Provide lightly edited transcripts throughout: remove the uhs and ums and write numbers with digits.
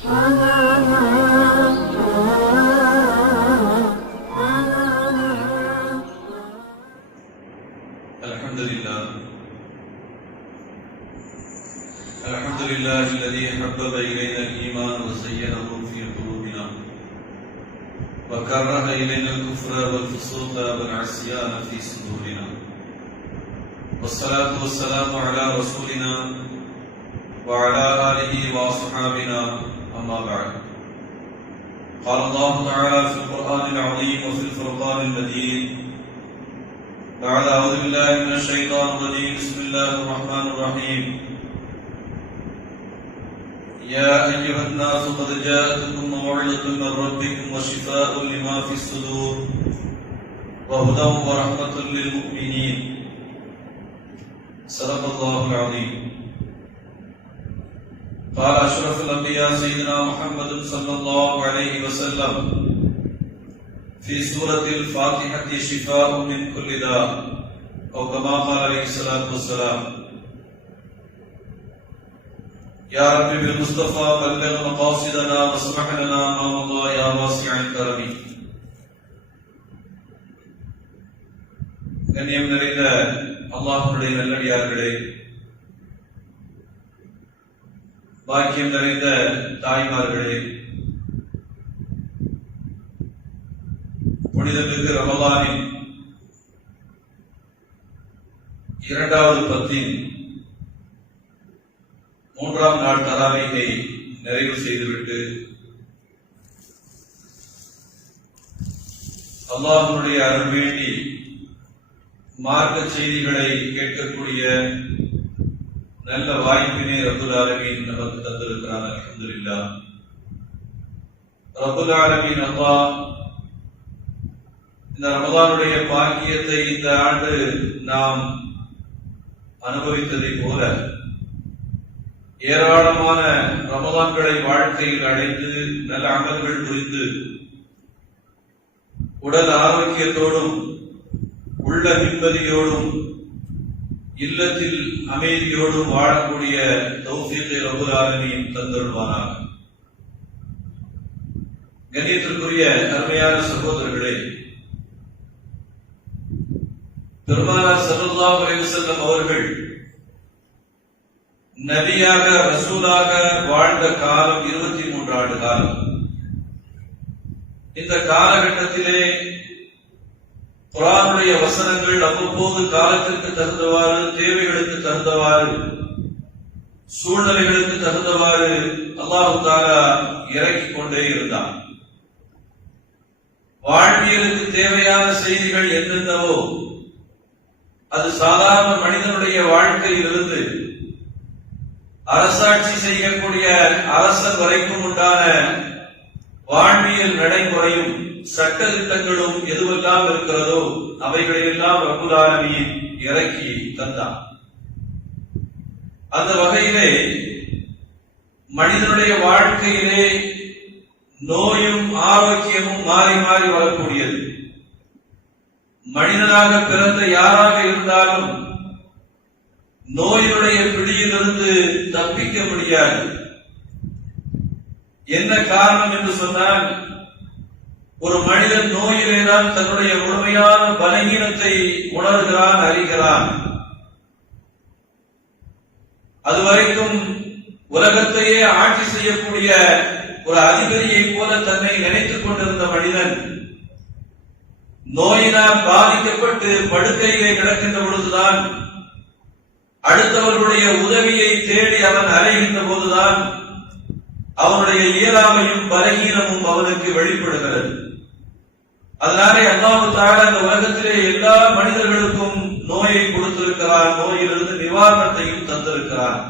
الحمد لله الذي حبب إلينا الإيمان وزينه في قلوبنا وكره إلينا الكفر والفسوق والعصيان في صدورنا والصلاة والسلام على رسولنا وعلى آله وأصحابنا أما بعد. قال الله تعالى في القرآن العظيم وفي الفرقان المجيد بعد أعوذ بالله من الشيطان الرجيم بسم الله الرحمن الرحيم. يا أيها الناس قد جاءتكم موعظة من ربكم وشفاء لما في الصدور وهدى ورحمة للمؤمنين. صدق الله العظيم. قال أشرف الأنبياء سيدنا محمد صلى الله عليه وسلم في سورة الفاتحة شفاء من كل داء أو كما قال عليه الصلاة والسلام. يا رب بالمصطفى بلغ مقاصدنا واسمح لنا امام الله يا واسع الكرم. கண்ணியம் நிறைந்த அல்லாஹ்வுடைய நல்லடியார்களே, பாக்கியம் நிறைந்த தாய்மார்களே, புனிதமிகு ரமலானின் இரண்டாவது பத்தின் மூன்றாம் நாள் தராவீகை நிறைவு செய்துவிட்டு அல்லாஹ்வுடைய அருள் வேண்டி மார்க்க செய்திகளை கேட்கக்கூடிய நல்ல வாய்ப்பினை ரப்புல் ஆலமீன் நமக்கு தந்திருக்கிறான். அல்ஹம்துலில்லாஹ். ரப்புல் ஆலமீன் அல்லாஹ் இந்த ரமலானுடைய பாக்கியத்தை இந்த ஆண்டு நாம் அனுபவித்ததை போல ஏராளமான ரமலான்களை வாழ்க்கையில் அடைந்து நல்ல அமல்கள் புரிந்து உடல் ஆரோக்கியத்தோடும் உள்ள நிம்மதியோடும் இல்லத்தில் அமைதியோடும் வாழக்கூடிய தௌஃபீகை ரப்புல் ஆலமீன் தந்தருள்வானாக. கண்ணியத்திற்குரிய அருமையான சகோதரர்களே, பெருமானார் ஸல்லல்லாஹு அலைஹி வஸல்லம் அவர்கள் நபியாக ரசூலாக வாழ்ந்த காலம் 23 ஆண்டு காலம். இந்த காலகட்டத்திலே குர்ஆனுடைய வசனங்கள் அவ்வப்போது காலத்திற்கு தகுந்தவாறு, தேவைகளுக்கு தகுந்தவாறு, சூழ்நிலைகளுக்கு தகுந்தவாறு அல்லாஹ் தஆலா இறக்கிக் கொண்டே இருந்தார். வாழ்வியலுக்கு தேவையான செய்திகள் என்னென்னவோ அது சாதாரண மனிதனுடைய வாழ்க்கையிலிருந்து அரசாட்சி செய்யக்கூடிய அரசர் வரைக்கும் உண்டான வாழ்வியல் நடைமுறையும் சட்ட திட்டங்களும் எதுவெல்லாம் இருக்கிறதோ அவைகளையெல்லாம் ரப்புல் ஆலமீன் இறக்கி தந்தார். அந்த வகையிலே மனிதனுடைய வாழ்க்கையிலே நோயும் ஆரோக்கியமும் மாறி மாறி வரக்கூடியது. மனிதனாக பிறந்த யாராக இருந்தாலும் நோயினுடைய பிடியிலிருந்து தப்பிக்க முடியாது. என்ன காரணம் என்று சொன்னால், ஒரு மனிதன் நோயிலேதான் தன்னுடைய முழுமையான பலகீனத்தை உணர்கிறான், அறிகிறான். அதுவரைக்கும் உலகத்தையே ஆட்சி செய்யக்கூடிய ஒரு அதிபதியை போல தன்னை நினைத்துக் கொண்டிருந்த மனிதன் நோயினால் பாதிக்கப்பட்டு படுக்கையிலே கிடக்கின்ற பொழுதுதான், அடுத்தவர்களுடைய உதவியை தேடி அவன் அலைகின்ற போதுதான் அவனுடைய இயலாமையும் பலகீனமும் அவனுக்கு வெளிப்படுகிறது. அதனாலே அல்லாஹ் தஆலா இந்த உலகத்திலே எல்லா மனிதர்களுக்கும் நோயை கொடுத்திருக்கிறான், நோயிலிருந்து நிவாரணத்தையும் தந்திருக்கிறான்.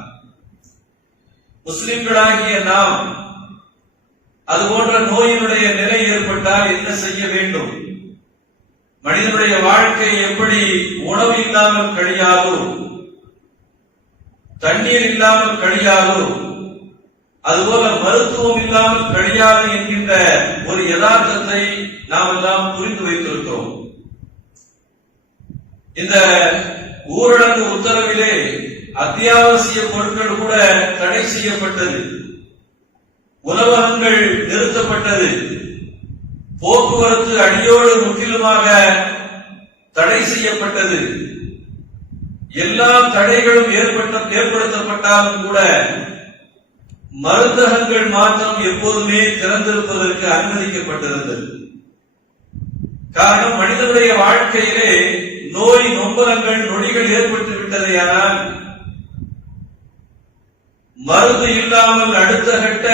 முஸ்லிம்களாகிய நாம் அதுபோன்ற நோயினுடைய நிலை ஏற்பட்டால் என்ன செய்ய வேண்டும்? மனிதனுடைய வாழ்க்கை எப்படி உணவு இல்லாமல் கழியாதோ, தண்ணீர் இல்லாமல் கழியாதோ, அதுபோல மருத்துவம் இல்லாமல் கழியாது என்கின்ற ஒரு யதார்த்தத்தை நாம் எல்லாம் புரிந்து வைத்திருக்கிறோம். இந்த ஊரடங்கு உத்தரவிலே அத்தியாவசிய பொருட்கள் கூட தடை செய்யப்பட்டது. உணவகங்கள் நிறுத்தப்பட்டது. போக்குவரத்து அடியோடு முற்றிலுமாக தடை செய்யப்பட்டது. எல்லா தடைகளும் ஏற்படுத்தப்பட்டாலும் கூட மருந்தகங்கள் மாத்திரம் எப்போதுமே திறந்திருப்பதற்கு அனுமதிக்கப்பட்டிருந்தது. காரணம், மனிதனுடைய வாழ்க்கையிலே நோய் நொம்பலங்கள் நொடிகள் ஏற்பட்டு விட்டதையானால் மருந்து இல்லாமல் அடுத்த கட்ட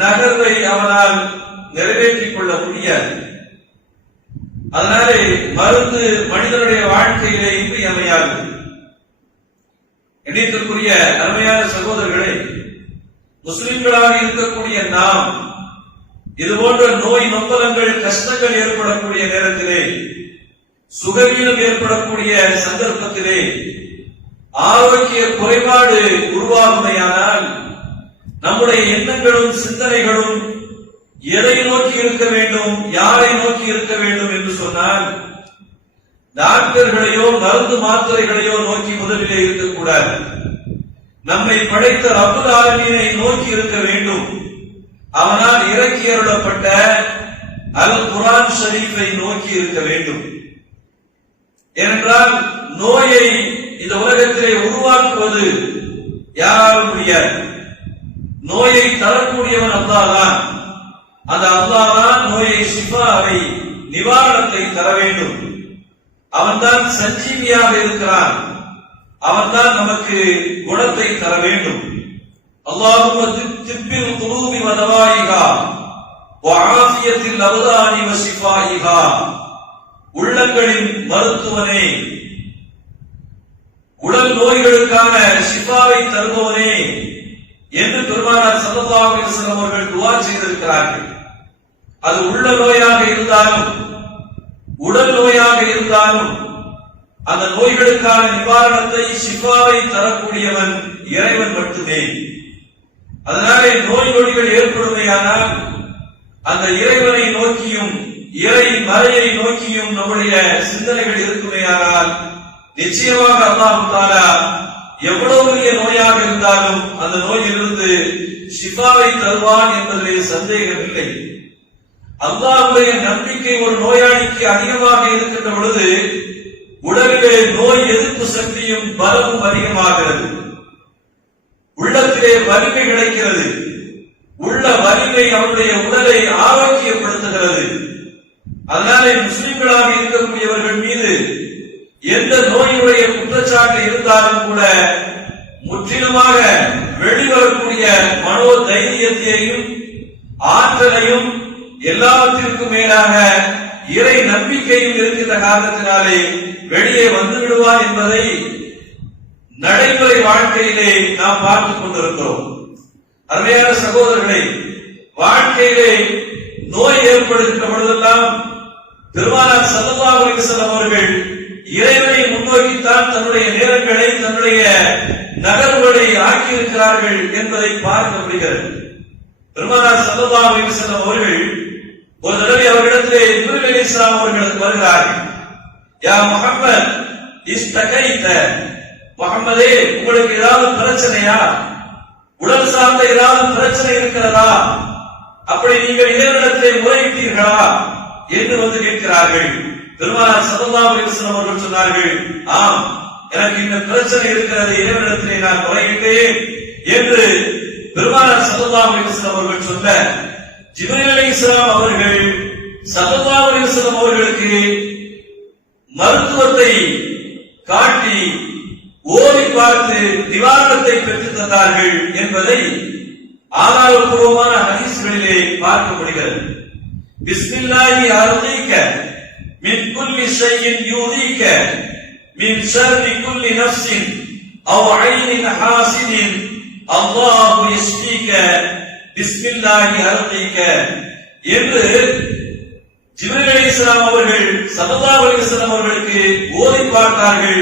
நகர்வை அவனால் நிறைவேற்றிக் கொள்ள முடியாது. அதனாலே மருந்து மனிதனுடைய வாழ்க்கையிலே இன்றியமையாது. எண்ணியத்திற்குரிய அருமையான சகோதரர்களே, முஸ்லிம்களாக இருக்கக்கூடிய நாம் இதுபோன்ற நோய் நொம்பலங்கள் கஷ்டங்கள் ஏற்படக்கூடிய நேரத்திலே, சுகவீனம் ஏற்படக்கூடிய சந்தர்ப்பத்திலே ஆரோக்கிய குறைபாடு உருவாகுமையானால் நம்முடைய எண்ணங்களும் சிந்தனைகளும் எதை நோக்கி இருக்க வேண்டும், யாரை நோக்கி இருக்க வேண்டும் என்று சொன்னால் டாக்டர்களையோ மருந்து மாத்திரைகளையோ நோக்கி முதலிலே இருக்கக்கூடாது. நம்மை படைத்த ரப்புல் ஆலமீனை நோக்கி இருக்க வேண்டும். அவனால் இறக்கி அருளப்பட்ட அல் குர்ஆன் ஷரீஃபை நோக்கி இருக்க வேண்டும். ஏனென்றால் நோயை இந்த உலகத்திலே உருவாக்குவது யாராலும் முடியாது. நோயை தரக்கூடியவன் அல்லாஹ் தான். அந்த அல்லாஹ் தான் நோயை ஷிஃபாவை நிவாரணத்தை தர வேண்டும். அவன்தான் சஞ்சீவியாக இருக்கிறான். அவன்தான் நமக்கு குணத்தை தர வேண்டும். அல்லாஹும்ம திப்பில் குலூபி வ தவாயிஹா வ ஆஃபியத்தில் அப்தானி வ ஷிஃபாயிஹா. உள்ளங்களின் மருத்துவனே, உடல் நோய்களுக்கான ஷிஃபாவை தருபவனே என்று பெருமானார் ஸல்லல்லாஹு அலைஹி வஸல்லம் அவர்கள் துஆ செய்திருக்கிறார்கள். அது உள்ள நோயாக இருந்தாலும் உடல் நோயாக இருந்தாலும் அந்த நோய்களுக்கான நிவாரணத்தை ஷிஃபாவை தரக்கூடியவன் இறைவன் மட்டுமே. அதனாலே நோய் நொடிகள் ஏற்படுமையானால் அந்த இறைவனை நோக்கியும் இறை மறையை நோக்கியும் நம்முடைய சிந்தனைகள் இருக்குமையானால் நிச்சயமாக அல்லாஹ் தஆலா எவ்வளவு பெரிய நோயாக இருந்தாலும் அந்த நோயிலிருந்து ஷிஃபாவை தருவான் என்பதிலே சந்தேகம் இல்லை. அல்லாஹ்வுடைய நம்பிக்கை ஒரு நோயாளிக்கு அதிகமாக இருக்கின்ற பொழுது உடலிலே நோய் எதிர்ப்பு சக்தியும் பலமும் அதிகமாகிறது. உள்ளத்திலே வலிமை கிடைக்கிறது. உள்ள வலிமை அவருடைய உடலை ஆரோக்கியப்படுத்துகிறது. அதனாலே முஸ்லிம்களாக இருக்கக்கூடியவர்கள் மீது எந்த நோயினுடைய குற்றச்சாட்டு இருந்தாலும் கூட முற்றிலுமாக வெளிவரக்கூடிய மனோ தைரியத்தையும் ஆற்றலையும் எல்லாவற்றிற்கும் மேலாக இறை நம்பிக்கையும் இருக்கின்ற காரணத்தினாலே வெளியே வந்து விடுவார் என்பதை நடைமுறை வாழ்க்கையிலே நாம் பார்த்துக் கொண்டிருக்கிறோம். அருமையான சகோதரர்களே, வாழ்க்கையிலே நோய் ஏற்படுகின்ற பொழுதெல்லாம் பெருமானார் ஸல்லல்லாஹு அலைஹி வஸல்லம் அவர்கள் இறைவனை முன்னோக்கித்தான் தன்னுடைய நேரங்களை தன்னுடைய நகர்வுகளை ஆக்கியிருக்கிறார்கள் என்பதை பார்க்க முடிகிறது. பெருமானார் ஸல்லல்லாஹு அலைஹி வஸல்லம் அவர்கள் ஒரு தடவை அவர்களிடத்திலே ஜிப்ரீல் அலைஹிஸ்ஸலாம் அவர்களுக்கு வருகிறார்கள். யா முஹம்மத் இஸ்தகைத, முஹம்மதே உங்களுக்கு ஏதாவது பிரச்சனையா, உடல் சார்ந்த ஏதாவது பிரச்சனை இருக்கிறதா, அப்படி நீங்கள் இறைவனிடத்திலே முறையிட்டீர்களா என்று வந்து கேட்கிறார்கள். பெருமானார் ஸல்லல்லாஹு அலைஹி வஸல்லம் அவர்கள் சொன்னார்கள், ஆம், எனக்கு இந்த பிரச்சனை இருக்கிறது, இறைவனிடத்திலே நான் முறையிட்டேன் என்று பெருமானார் ஸல்லல்லாஹு அலைஹி வஸல்லம் அவர்கள் சொல்ல, ஜிப்ரீல் அலைஹிஸ்ஸலாம் அவர்கள் ஸல்லல்லாஹு அலைஹி வஸல்லம் அவர்களுக்கு மருத்துவத்தை காட்டி ஓதி பார்த்து நிவாரணத்தை பெற்றுத் தந்தார்கள் என்பதை ஆதாரபூர்வமான ஹதீஸ்களிலே பார்க்க முடிகிறது. பிஸ்மில்லாஹி அர்கீக மின் குல்லி ஷைஇன் யூதீக மின் ஷர்ரி குல்லி நஃப்ஸின் அவ் ஐனின் ஹாசிதின் அல்லாஹு யஷ்ஃபீக பிஸ்மில்லாஹி அர்கீக என்று ஜிப்ரீல் அலைஹிஸ்ஸலாம் அவர்கள் ஸல்லல்லாஹு அலைஹி வஸல்லம் அவர்களுக்கு ஓதி பார்த்தார்கள்,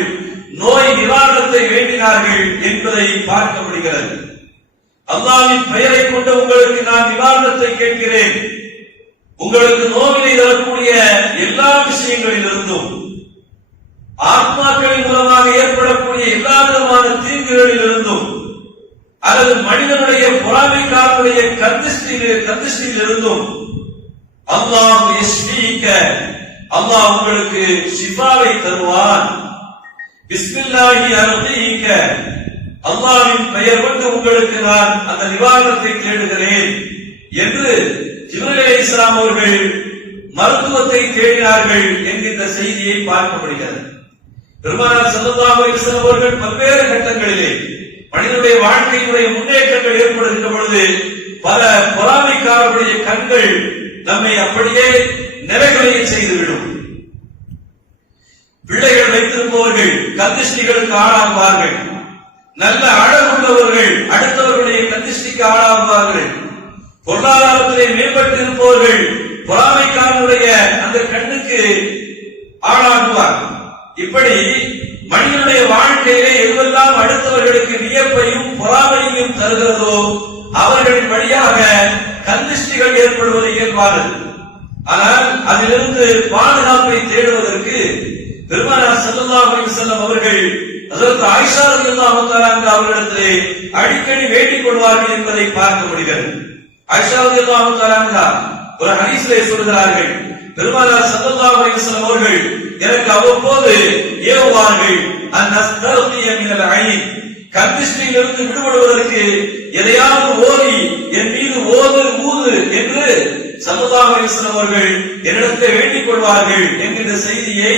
நோய் நிவாரணத்தை வேண்டினார்கள் என்பதை பார்க்க முடிகிறது. அல்லாஹ்வின் பெயரை கொண்டு உங்களுக்கு நான் நிவாரணத்தை கேட்கிறேன். உங்களுக்கு நோவினை தரக்கூடிய எல்லா விஷயங்களிலிருந்தும், ஆத்மாக்களின் மூலமாக ஏற்படக்கூடிய எல்லா விதமான தீங்குகளிலிருந்தும், அல்லது மனிதனுடைய பொறாமை காரணமாக பொறாமைக்காரனுடைய கந்திஷ்டியிலிருந்தும் அல்லாஹ் யஷ்ஃபீக, அல்லாஹ் உங்களுக்கு ஷிஃபாவை தருவான். பிஸ்மில்லாஹி அர்கீக, அல்லாஹ்வின் பெயர் கொண்டு உங்களுக்கு நான் அந்த நிவாரணத்தை தேடுகிறேன் என்று ஜிப்ரீல் அலைஹிஸ்ஸலாம் அவர்கள் மருத்துவத்தை தேடினார்கள் என்கின்ற செய்தியை பார்க்க முடிகிறது. பெருமானார் ஸல்லல்லாஹு அலைஹி வஸல்லம் அவர்கள் பல்வேறு கட்டங்களிலே மனிதனுடைய வாழ்க்கையினுடைய முன்னேற்றங்கள் ஏற்படுகின்ற பொழுது பல பொறாமைக்காரர்களுடைய கண்கள் நம்மை அப்படியே நிலைகுலைய செய்துவிடும். பிள்ளைகள் வைத்திருப்பவர்கள் கந்திஷ்டிகளுக்கு ஆளாகுவார்கள். நல்ல அழகுள்ளவர்கள் அடுத்தவர்களுடைய கந்திஷ்டிக்கு ஆளாகுவார்கள். பொருளாதாரத்திலே மேம்பட்டு இருப்பவர்கள் பொறாமைக்காரனுடைய அந்த கண்ணுக்கு ஆளாகுவார். இப்படி மனிதனுடைய வாழ்க்கையிலே எதுவெல்லாம் அடுத்தவர்களுக்கு வியப்பையும் பொறாமையையும் தருகிறதோ அவர்களின் வழியாக கந்திஷ்டிகள் ஏற்படுவது இயல்பானது. ஆனால் அதிலிருந்து பாதுகாப்பை தேடுவதற்கு பெருமானார் ஸல்லல்லாஹு அலைஹி வஸல்லம் அவர்கள் ஹஜ்ரத் ஆயிஷா ரலியல்லாஹு தஆலா அன்ஹா அவர்களிடத்திலே அடிக்கடி வேண்டிக் கொள்வார்கள் என்பதை பார்க்க முடிகிறது. ஆயிஷா ரலியல்லாஹு தஆலா அன்ஹா ஒரு ஹதீஸிலே சொல்கிறார்கள், பெருமானார் ஸல்லல்லாஹு அலைஹி வஸல்லம் அவர்கள் எனக்கு அவ்வப்போது ஏவுவார்கள், அன்னஸ்தர்கிய மினல் ஐன், கந்திஷ்டியிலிருந்து விடுபடுவதற்கு எதையாவது ஓதி என் மீது ஊது என்று ஸல்லல்லாஹு அலைஹி வஸல்லம் அவர்கள் என்னிடத்தில் வேண்டிக் கொள்வார்கள் என்கின்ற செய்தியை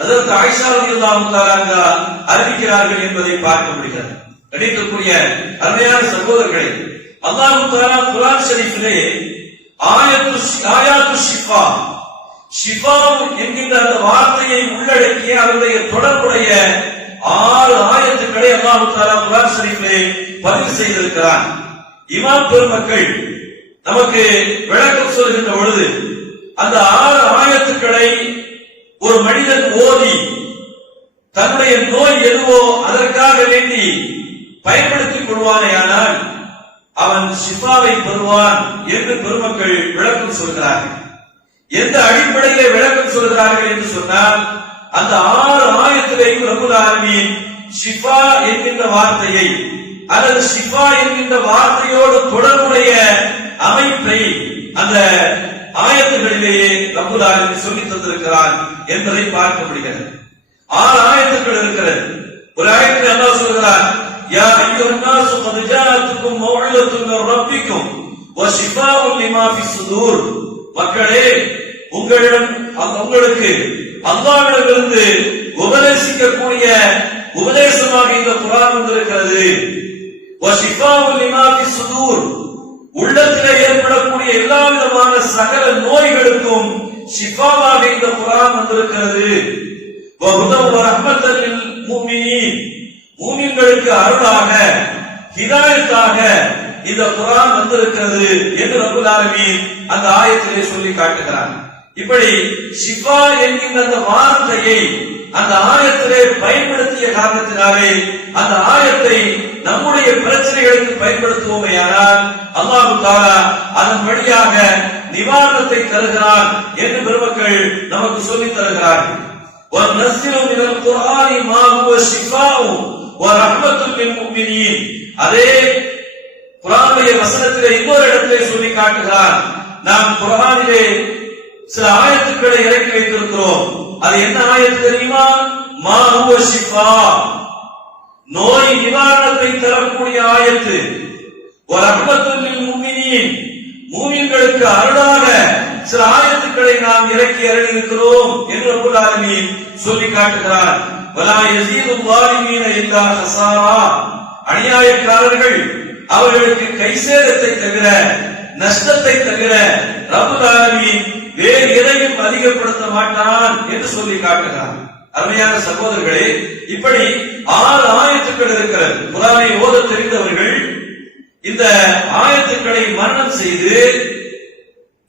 ஹஜ்ரத் ஆயிஷா ரலியல்லாஹு தஆலா அன்ஹா அறிவிக்கிறார்கள் என்பதை பார்க்க முடிகிறது. கணிக்கக்கூடிய அருமையான சகோதரர்களே, அல்லாஹ் தஆலா குர்ஆன் ஷரீஃபிலே ஆயாத்து ஷிஃபா, ஷிஃபா என்கின்ற அந்த வார்த்தையை உள்ளடக்கிய அவருடைய தொடர்புடைய 6 ஆயத்துக்களை அல்லாஹ் தஆலா குர்ஆன் ஷரீஃபிலே பதிவு செய்திருக்கிறார். இமாம் பெருமக்கள் நமக்கு விளக்கம் சொல்கின்ற பொழுது அந்த 6 ஆயத்துக்களை ஒரு மனிதன் ஓதி தன்னுடைய நோய் எதுவோ அதற்காக வேண்டி பயன்படுத்திக் கொள்வானேயானால் அவன் ஷிஃபாவை பெறுவான் என்று பெருமக்கள் விளக்கம் சொல்கிறார்கள். எந்த அடிப்படையிலே விளக்கம் சொல்கிறார்கள் என்று சொன்னால், அந்த 6 ஆயத்திலேயும் ரப்புல் ஆலமீன் ஷிஃபா என்கின்ற வார்த்தையை அல்லது ஷிஃபா என்கின்ற வார்த்தையோடு தொடர்புடைய அமைப்பை அந்த ஆயத்துகளிலேயே ரப்புல் ஆலமீன் சொல்லி தந்திருக்கிறான் என்பதை பார்க்க முடிகிறது. 6 ஆயத்துக்கள் இருக்கிறது. ஒரு ஆயத்தில் அல்லாஹ் சொல்கிறார், யா அய்யுஹன் நாஸ் கத் ஜாஅத்துக்கும் மௌஇலத்தும் மிர் ரப்பிக்கும் வ ஷிஃபாஉன் லிமா ஃபிஸ் சுதூர், மக்களே உங்களுக்கு அல்லாஹ்விடமிருந்து உபதேசிக்கக்கூடிய உபதேசமாக இந்த குர்ஆன் வந்திருக்கிறது. வ ஷிஃபாஉன் லிமா ஃபிஸ் சுதூர், உள்ளத்திலே ஏற்படக்கூடிய எல்லா விதமான சகல நோய்களுக்கும் ஷிஃபாவாக இந்த குர்ஆன் வந்திருக்கிறது. வ ஹுதன் வ ரஹ்மத்தல் லில் முஃமினீன், மூமின்களுக்கு அருளாக ஹிதாயத்தாக இந்த குர்ஆன் வந்திருக்கிறது என்று ரப்புல் ஆலமீன் அந்த ஆயத்திலே சொல்லி காட்டுகிறார். இப்படி ஷிஃபா என்கின்ற அந்த வார்த்தையை அந்த ஆயத்திலே பயன்படுத்திய காரணத்தினாலே அந்த ஆயத்தை நம்முடைய பிரச்சனைகளுக்கு பயன்படுத்துவோமேயானால் அல்லாஹ் தஆலா அதன் வழியாக நிவாரணத்தை தருகிறான் என்று பெருமக்கள் நமக்கு சொல்லித் தருகிறார்கள். وَنَزِّلُ مِنَ الْقُرْآنِ مَا هُوَ شِفَاءٌ وَرَحْمَةٌ لِلْمُؤْمِنِينَ, அதே குர்ஆனுடைய வசனத்திலே இன்னொரு இடத்திலே சொல்லி காட்டுகிறார், நாம் குர்ஆனிலே சில ஆயத்துக்களை இறக்கி வைத்திருக்கிறோம். அது என்ன ஆயத்து தெரியுமா? மா ஹுவ ஷிஃபா, நோய் நிவாரணத்தை தரக்கூடிய ஆயத்து. வ ரஹ்மத்துல் லில் முஃமினீன், மூமின்களுக்கு அருளாக சில ஆயத்துக்களை நாம் இறக்கி அருளியிருக்கிறோம் என்று ரப்புல் ஆலமீன் சொல்லி காட்டுகிறார். வலா யஸீது ஸாலிமீன இல்லா ஹஸாரா, அநியாயக்காரர்கள் அவர்களுக்கு கைசேதத்தை தவிர நஷ்டத்தை தவிர ரப்புல் ஆலமீன் வேறு எதையும் அதிகப்படுத்த மாட்டான் என்று சொல்லி காட்டுகிறார். அருமையான சகோதரர்களே, இப்படி 6 ஆயத்துக்கள் இருக்கிறது. குர்ஆனை ஓத தெரிந்தவர்கள் இந்த ஆயத்துக்களை மரணம் செய்து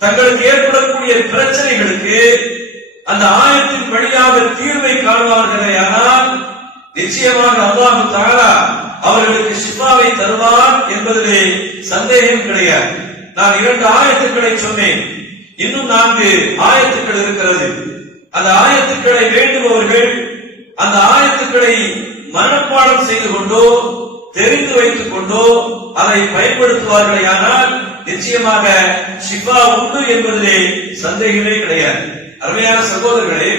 தங்களுக்கு ஏற்படக்கூடிய பிரச்சனைகளுக்கு அந்த ஆயத்தின் வழியாக தீர்வை காணுவார்களேயானால் நிச்சயமாக அல்லாஹ் தஆலா அவர்களுக்கு ஷிஃபாவை தருவான் என்பதிலே சந்தேகம் கிடையாது. நான் 2 ஆயத்துக்களை சொன்னேன், இன்னும் 4 ஆயத்துக்கள் இருக்கிறது. அந்த ஆயத்துக்களை வேண்டுபவர்கள் அந்த ஆயத்துக்களை மனப்பாடம் செய்து கொண்டோ தெரிந்து வைத்துக் கொண்டோ அதை பயன்படுத்துவார்களே ஆனால் நிச்சயமாக ஷிஃபா உண்டு என்பதிலே சந்தேகமே கிடையாது. அருமையான சகோதரர்களே,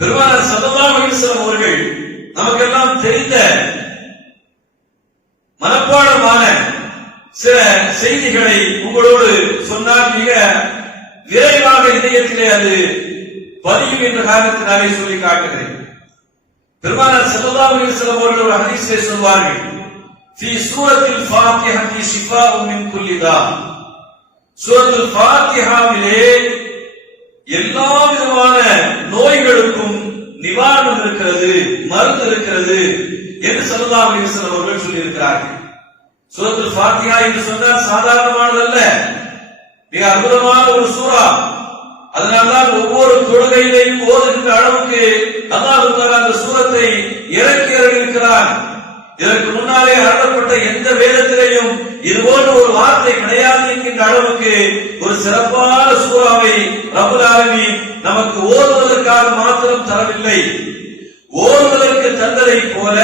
பெருமானார் ஸல்லல்லாஹு அலைஹி வஸல்லம் அவர்கள் நமக்கெல்லாம் தெரிந்த மனப்பாடமான சில செய்திகளை உங்களோடு சொன்னால் மிக விரைவாக இதயத்திலே அது பதியும் என்ற காரணத்தினாலே சொல்லி காட்டுகிறேன். பெருமானார் ஸல்லல்லாஹு அலைஹி வஸல்லம் அவர்கள் ஒரு ஹதீஸிலே சொல்வார்கள், ஃபீ சூரத்தில் ஃபாத்திஹத்தி ஷிஃபாஉ மின் குல்லி தா. சூரத்துல் ஃபாத்திஹாவிலே எல்லா விதமான நோய்களுக்கும் நிவாரணம் இருக்கிறது, மருந்து இருக்கிறது என்று ஸல்லல்லாஹு அலைஹி வஸல்லம் அவர்கள் சொல்லி இருக்கிறார்கள். சூரத்துல் ஃபாத்திஹா என்று சொன்னால் சாதாரணமானதல்ல, மிக அற்புதமான ஒரு சூரா. அதனால்தான் ஒவ்வொரு தொழுகையிலையும் ஓதுகின்ற அளவுக்கு அல்லாஹ் தஆலா அந்த சூரத்தை இறக்கி இருக்கிறான். இதற்கு முன்னாலே அருளப்பட்ட எந்த வேதத்திலேயும் இது போன்ற ஒரு வார்த்தை கிடையாது என்கின்ற அளவுக்கு ஒரு சிறப்பான சூறாவை ரப்பல் ஆலமீன் நமக்கு ஓதுவதற்காக மாத்திரம் தரவில்லை. ஓதுவதற்கு தந்ததை போல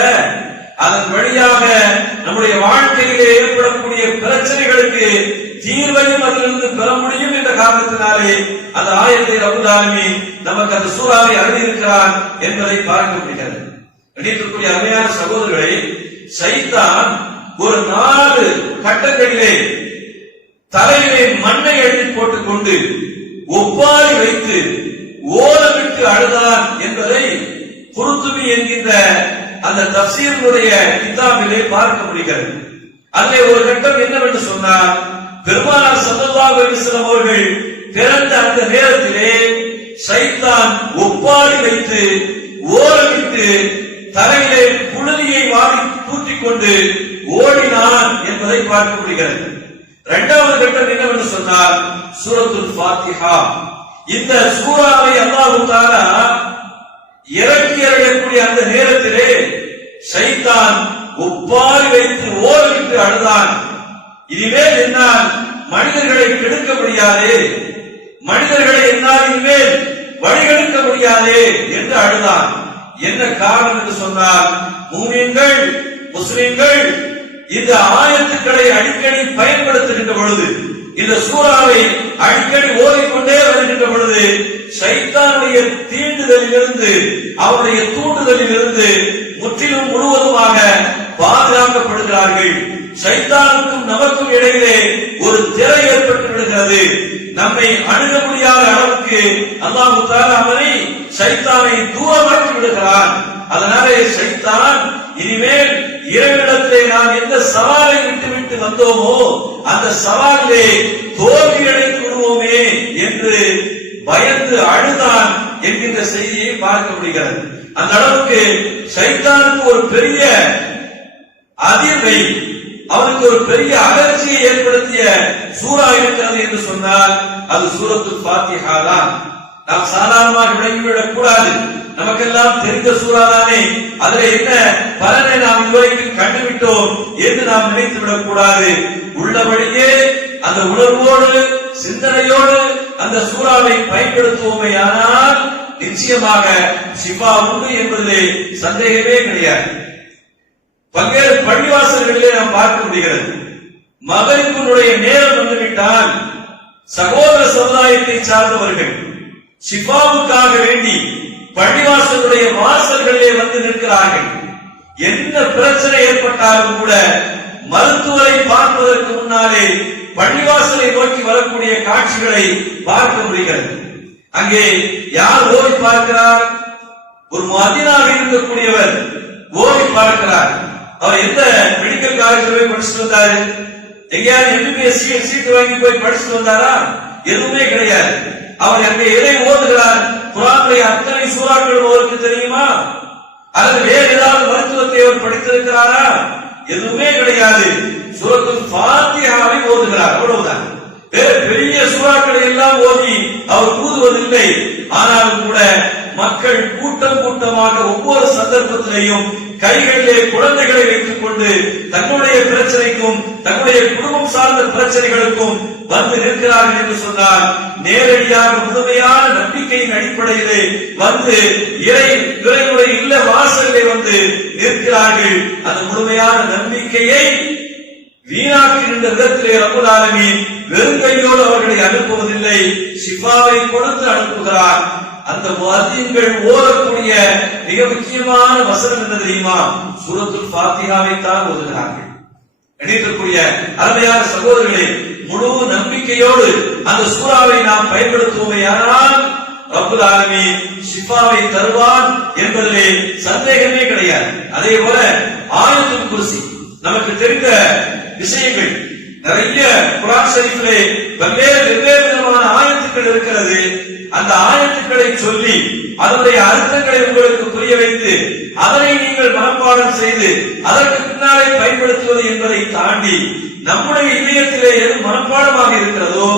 அதன் வழியாக நம்முடைய வாழ்க்கையிலே ஏற்படக்கூடிய பிரச்சனைகளுக்கு தீர்வையும் அதிலிருந்து பெற முடியும் என்ற காரணத்தினாலே அந்த ஆயத்தை ரப்பல் ஆலமீன் நமக்கு அந்த சூறாவை அருளியிருக்கிறான் என்பதை பார்க்க முடிகிறது. கண்ணியத்திற்குரிய அருமையான சகோதரர்களை, சைத்தான் ஒரு 4 கட்டங்களிலே தலையிலே மண்ணை அள்ளி போட்டுக் கொண்டு ஒப்பாரி வைத்து ஓலமிட்டு அழுதான் என்பதை குர்துபி என்கின்ற அந்த தஃசீருடைய கிதாபிலே பார்க்க முடிகிறது. அதிலே ஒரு கட்டம் என்னவென்று சொன்னார், பெருமானார் ஸல்லல்லாஹு அலைஹி வஸல்லம் அவர்கள் பிறந்த அந்த நேரத்திலே சைத்தான் ஒப்பாரி வைத்து ஓலமிட்டு தலையிலே புழுதியை வாரி தூற்றிக் கொண்டு ஓடினான் என்பதை பார்க்க முடிகிறது. இரண்டாவது கட்டம் என்னவென்று சொன்னால், சூரத்துல் ஃபாத்திஹா. இந்த சூறாவை அல்லாஹ் தஆலா இறக்கி அருளக்கூடிய அந்த நேரத்திலே சைத்தான் ஒப்பாரி வைத்து ஓலமிட்டு அழுதான். இனிமேல் என்னால் மனிதர்களை கெடுக்க முடியாதே, மனிதர்களை என்னால் இனிமேல் வழிகெடுக்க முடியாதே என்று அழுதான். என்ன காரணம் என்று சொன்னால், மூமின்கள் முஸ்லிம்கள் இந்த ஆயத்துக்களை அடிக்கடி பயன்படுத்துகின்ற பொழுது, இந்த சூறாவை அடிக்கடி ஓதிக்கொண்டே வருகின்ற பொழுது சைத்தானுடைய தீண்டுதலிலிருந்து, அவருடைய தூண்டுதலிலிருந்து முற்றிலும் முழுவதுமாக பாதுகாக்கப்படுகிறார்கள். சைத்தானுக்கும் நமக்கும் இடையிலே ஒரு திரை ஏற்பட்டு விடுகிறது. நம்மை அணுக முடியாத அளவுக்கு அல்லாஹ் தஆலா அவனை சைத்தானை தூரமாக்கி விடுகிறான். அதனாலே சைத்தான் இனிமேல் இறைவனிடத்திலே நாம் எந்த சவாலை விட்டு வந்தோமோ அந்த சவாலிலே தோல்வி அடைந்து விடுவோமே என்று பயந்து அழுதான் என்கின்ற செய்தியை பார்க்க முடிகிறது. அந்த அளவுக்கு சைத்தானுக்கு ஒரு பெரிய அதிர்வை, அவனுக்கு ஒரு பெரிய அலர்ஜியை ஏற்படுத்திய சூறா இருக்கிறது என்று சொன்னால் அது சூரத்துல் ஃபாத்திஹா தான். நாம் சாதாரணமாக விளங்கிவிடக் கூடாது. நமக்கெல்லாம் தெரிந்த சூறா தானே, அதில் என்ன பலனை நாம் இதுவரைக்கும் கண்டுவிட்டோம் என்று நாம் நினைத்து விடக் கூடாது. உள்ளபடியே அந்த உணர்வோடு சிந்தனையோடு அந்த சூறாவை பயன்படுத்துவோமே ஆனால் நிச்சயமாக ஷிஃபா உண்டு என்பதிலே சந்தேகமே கிடையாது. பல்வேறு பள்ளிவாசல்களிலே நாம் பார்க்க முடிகிறது. மகரிபினுடைய நேரம் வந்துவிட்டால் சகோதர சமுதாயத்தை சார்ந்தவர்கள் ஷிஃபாவுக்காக வேண்டி பள்ளிவாசலுடைய வாசல்களிலே வந்து நிற்கிறார்கள். என்ன பிரச்சனை ஏற்பட்டாலும் கூட மருத்துவரை பார்ப்பதற்கு முன்னாலே பள்ளிவாசலை நோக்கி வரக்கூடிய காட்சிகளை பார்க்க முடிகிறது. அங்கே யார் ஓடி பார்க்கிறார்? ஒரு மதீனாவில் இருக்கக்கூடியவர் ஓடி பார்க்கிறார். அவர் எந்த மெடிக்கல் காலேஜில் போய் படிச்சுட்டு வந்தாரு? எங்கேயாவது எம்பிபிஎஸ் சீட்டு வாங்கி போய் படிச்சுட்டு வந்தாரா? எதுவுமே கிடையாது. அவர் அங்கே எதை ஓதுகிறார்? குர்ஆனுடைய அத்தனை சூறாக்கள் அவருக்கு தெரியுமா? அல்லது வேறு ஏதாவது மருத்துவத்தை அவர் படித்திருக்கிறாரா? எதுவுமே கிடையாது. சூரத்துல் ஃபாத்திஹாவை ஓதுகிறார், அவ்வளவுதான். வேறு பெரிய சூறாக்களை எல்லாம் ஓதி அவர் ஊதுவதில்லை. ஆனாலும் கூட மக்கள் கூட்டம் கூட்டமாக ஒவ்வொரு சந்தர்ப்பத்திலையும் கைகளிலே குழந்தைகளை வைத்துக் கொண்டு தங்களுடைய பிரச்சனைக்கும் தங்களுடைய குடும்பம் சார்ந்த பிரச்சனைகளுக்கும் வந்து நிற்கிறார்கள் என்று சொன்னால் நேரடியாக முழுமையான நம்பிக்கையின் அடிப்படையிலே வந்து இறைவனுடைய இல்ல வாசலிலே வந்து நிற்கிறார்கள். அந்த முழுமையான நம்பிக்கையை வீணாக்குகின்ற விதத்திலே ரப்பல் ஆலமீன் வெறுங்கையோடு அவர்களை அனுப்புவதில்லை, ஷிஃபாவை கொடுத்து அனுப்புகிறார். அந்த முஅத்தின்கள் ஓதக்கூடிய மிக முக்கியமான வசனம் என்ன தெரியுமா? சூரத்துல் ஃபாத்திஹாவை தான் ஓதுகிறார்கள். கணிக்கக்கூடிய அருமையான சகோதரர்களே, முழு நம்பிக்கையோடு அந்த சூறாவை நாம் பயன்படுத்துவோமேயானால் ரப்பல் ஆலமீன் ஷிஃபாவை தருவான் என்பதிலே சந்தேகமே கிடையாது. அதே போல ஆயத்துல் குர்சி நமக்கு தெரிந்த விஷயங்கள் நிறைய குர்ஆன் ஷரீஃபிலே வெவ்வேறு விதமான ஆயத்துக்கள் இருக்கிறது. அந்த ஆயத்துக்களை சொல்லி அதனுடைய அர்த்தங்களை உங்களுக்கு புரிய வைத்து அதனை நீங்கள் மனப்பாடம் செய்து அதற்கு பின்னாலே பயன்படுத்துவது என்பதை தாண்டி நம்முடைய இதயத்திலே எது மனப்பாடமாக இருக்கிறதோ,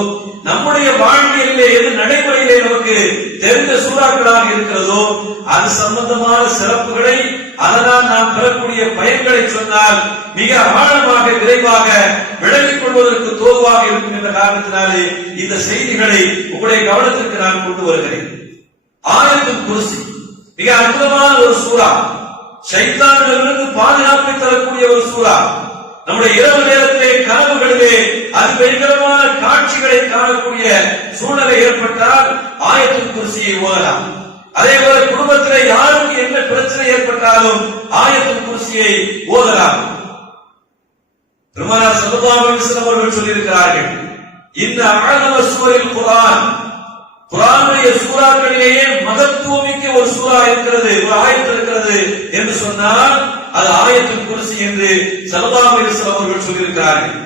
நம்முடைய வாழ்க்கையிலே எது நடைமுறையிலே நமக்கு தெரிந்த சூறாக்களாக இருக்கிறதோ அது சம்பந்தமான சிறப்புகளை அதனால் நாம் பெறக்கூடிய பயன்களை சொன்னால் மிக ஆழமாக விரைவாக விளங்கிக் கொள்வதற்கு தோதுவாக இருக்கும் என்ற காரணத்தினாலே இந்த செய்திகளை உங்களுடைய கவனத்திற்கு நான் கொண்டு வருகிறேன். ஆயத்துல் குர்சி மிக அற்புதமான ஒரு சூறா, ஷைத்தானிடமிருந்து பாதுகாப்பை தரக்கூடிய ஒரு சூறா. நம்முடைய இரவு நேரத்திலே கனவுகளிலே அது பயங்கரமான காட்சிகளை காணக்கூடிய சூழ்நிலை ஏற்பட்டால் ஆயத்துல் குர்சியை ஓதலாம். அதே போல குடும்பத்திலே யாருக்கு என்ன பிரச்சனை ஏற்பட்டாலும் ஆயத்துல் குர்சியை ஓதலாம். பெருமானார் ஸல்லல்லாஹு அலைஹி வஸல்லம் அவர்கள் சொல்லியிருக்கிறார்கள், இன்ன அஅலம சூரில் குர்ஆன், குர்ஆனுடைய சூறாக்களிலேயே மகத்துவமிக்க ஒரு சூறா இருக்கிறது, ஒரு ஆயத்து இருக்கிறது என்று சொன்னால் அது ஆயத்துல் குர்சி என்று ஸல்லல்லாஹு அலைஹி வஸல்லம் அவர்கள் சொல்லியிருக்கிறார்கள்.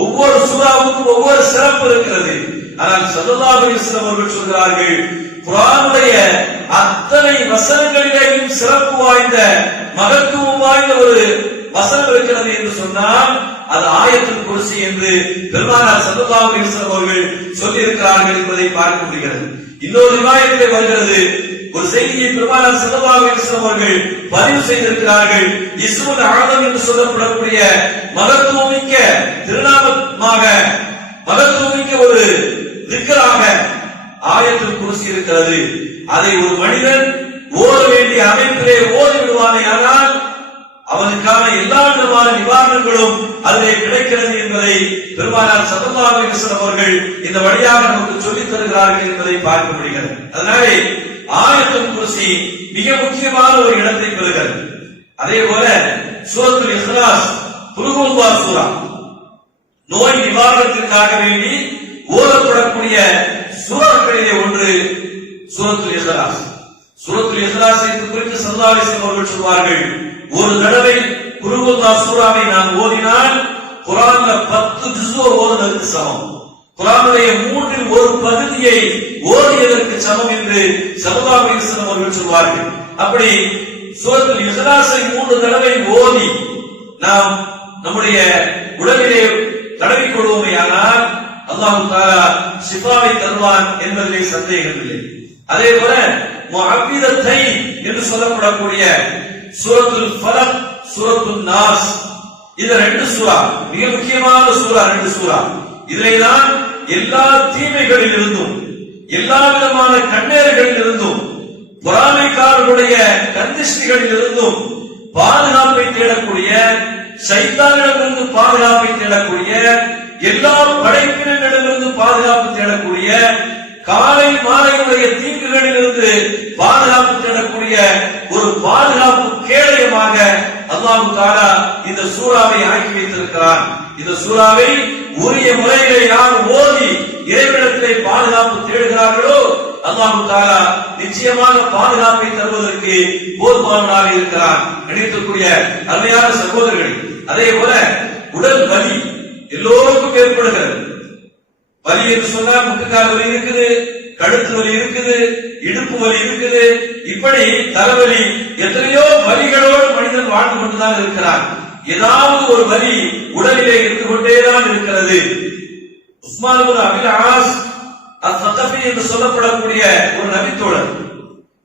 ஒவ்வொரு சூறாவுக்கும் ஒவ்வொரு சிறப்பு இருக்கிறது. ஆனால் ஸல்லல்லாஹு அலைஹி வஸல்லம் அவர்கள் சொல்கிறார்கள், குர்ஆனுடைய அத்தனை வசனங்களிலேயும் சிறப்பு வாய்ந்த மகத்துவம் வாய்ந்த ஒரு வசனம் இருக்கிறது என்று சொன்னால் அது ஆயத்துல் குர்சி என்று பெருமானார் ஸல்லல்லாஹு அலைஹி வஸல்லம் அவர்கள் சொல்லி இருக்கிறார்கள் என்பதை பார்க்க முடிகிறது. இன்னொரு ரிவாயத்திலே வருகிறது, ஒரு செய்தியை பெருமானார் ஸல்லல்லாஹு அலைஹி வஸல்லம் அவர்கள் பதிவு செய்திருக்கிறார்கள். இஸ்முல் ஆதம் என்று சொல்லப்படக்கூடிய மகத்துவமிக்க திருநாமமாக மகத்துவமிக்க ஒரு திக்ராக ஆயத்துல் குர்சி இருக்கிறது. அதை ஒரு மனிதன் ஓத வேண்டிய அமைப்பிலே ஓதி விடுவானேயானால் அவனுக்கான எல்லா விதமான நிவாரணங்களும் அதிலே கிடைக்கிறது என்பதை பெருமானார் ஸல்லல்லாஹு அலைஹி வஸல்லம் அவர்கள் இந்த வழியாக நமக்கு சொல்லித் தருகிறார்கள் என்பதை பார்க்க முடிகிறது. அதனாலே ஆயத்துல் குர்சி மிக முக்கியமான ஒரு இடத்தை பெறுகிறது. அதே போல சூரத்துல் இக்லாஸ் குல் ஹுவல்லாஹ் சூரா, நோய் நிவாரணத்திற்காக வேண்டி ஓதப்படக்கூடிய சூறாக்களிலே ஒன்று சூரத்துல் இக்லாஸ். சூரத்துல் இக்லாஸை குறித்து ஸல்லல்லாஹு அலைஹி வஸல்லம் அவர்கள் சொல்வார்கள், ஒரு தடவை குல் ஹுவல்லாஹ் சூராவை நாம் ஓதினால் குர்ஆன்ல 10 ஜுஸ் ஓதுனதற்கு சமம், குர்ஆனுடைய 3இல் ஒரு பகுதியை ஓதியதற்கு சமம் என்று ஸல்லல்லாஹு அலைஹி வஸல்லம் அவர்கள் சொல்வார்கள். அப்படி சூரத்துல் இக்லாஸை 3 தடவை ஓதி நாம் நம்முடைய உடலிலே தடவிக் கொள்வோமேயானால் அல்லாஹ் தஆலா ஷிஃபாவை தருவான் என்பதிலே சந்தேகமில்லை. அதே போல முஅவ்விதத்தை என்று சொல்லப்படக்கூடிய சூரத்துல் ஃபலக், சூரத்துன் நாஸ், இந்த 2 சூரா மிக முக்கியமான சூரா. 2 சூரா இதிலேதான் எல்லா தீமைகளில் இருந்தும் எல்லா விதமான கண்ணேறுகளில் இருந்தும் பொறாமைக்காரர்களுடைய கந்திஷ்டிகளில் இருந்தும் பாதுகாப்பை தேடக்கூடிய, சைத்தானிடமிருந்து பாதுகாப்பை தேடக்கூடிய, எல்லா படைப்பினங்களிடமிருந்து பாதுகாப்பு தேடக்கூடிய, காலை மாலையுடைய தீங்குகளிலிருந்து பாதுகாப்பு தேடக்கூடிய ஒரு பாதுகாப்பு கேடயமாக அல்லாஹ் தஆலா இந்த சூறாவை ஆக்கி வைத்திருக்கிறான். இந்த சூறாவை உரிய முறையிலே யார் ஓதி இறைவனிடத்திலே பாதுகாப்பு தேடுகிறார்களோ அல்லாஹ் தஆலா நிச்சயமாக பாதுகாப்பை தருவதற்கு போதுமானவனாக இருக்கிறான். நினைக்கக்கூடிய அருமையான சகோதரர்களே, அதே போல உடல் வலி எல்லோருக்கும் ஏற்படுகிறது. வலி என்று சொன்னால் முட்டுக்கால் வலி இருக்குது, கழுத்து வலி இருக்குது, இடுப்பு வலி இருக்குது, இப்படி தலைவலி எத்தனையோ வலிகளோடு மனிதன் வாழ்ந்து கொண்டுதான் இருக்கிறான். ஏதாவது ஒரு வலி உடலிலே இருந்து கொண்டேதான் இருக்கிறது. உஸ்மான் இப்னு அபில் ஆஸ் அஸ்-ஸகஃபி என்று சொல்லப்படக்கூடிய ஒரு நபித்தோழர்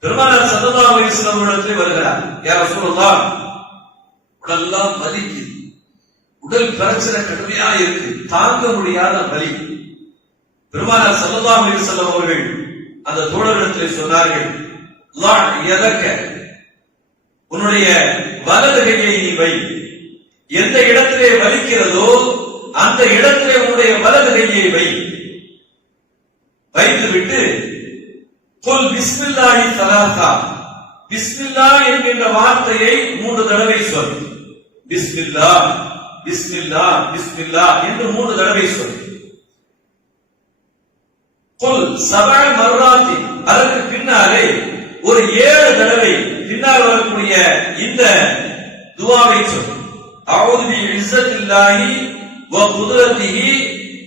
பெருமானார் ஸல்லல்லாஹு அலைஹி வஸல்லம் இடத்திலே வருகிறார். யா ரசூலல்லாஹ், உடல்லாம் வலிக்குது, உடல் பிரச்சனை கடுமையா இருக்கு, தாங்க முடியாத வலி. பெருமானார் ஸல்லல்லாஹு அலைஹி வஸல்லம் அவர்கள் அந்த தோழரிடத்தில் சொன்னார்கள், உன்னுடைய வலது கையை நீ வை, எந்த இடத்திலே வலிக்கிறதோ அந்த இடத்திலே உன்னுடைய வலது கையை வை, வைத்துவிட்டு குல் பிஸ்மில்லாஹி ஸலாஸா, பிஸ்மில்லாஹ் என்கின்ற வார்த்தையை 3 தடவை சொல். பிஸ்மில்லாஹ் பிஸ்மில்லாஹ் பிஸ்மில்லாஹ் என்று 3 தடவை சொல். குல் 7 மர்ராத்தி, அதற்கு பின்னாலே ஒரு 7 தடவை பின்னால் வரக்கூடிய இந்த துஆவை சொல். அஊது பி இஸ்ஸத்தில்லாஹி வ குத்ரத்திஹி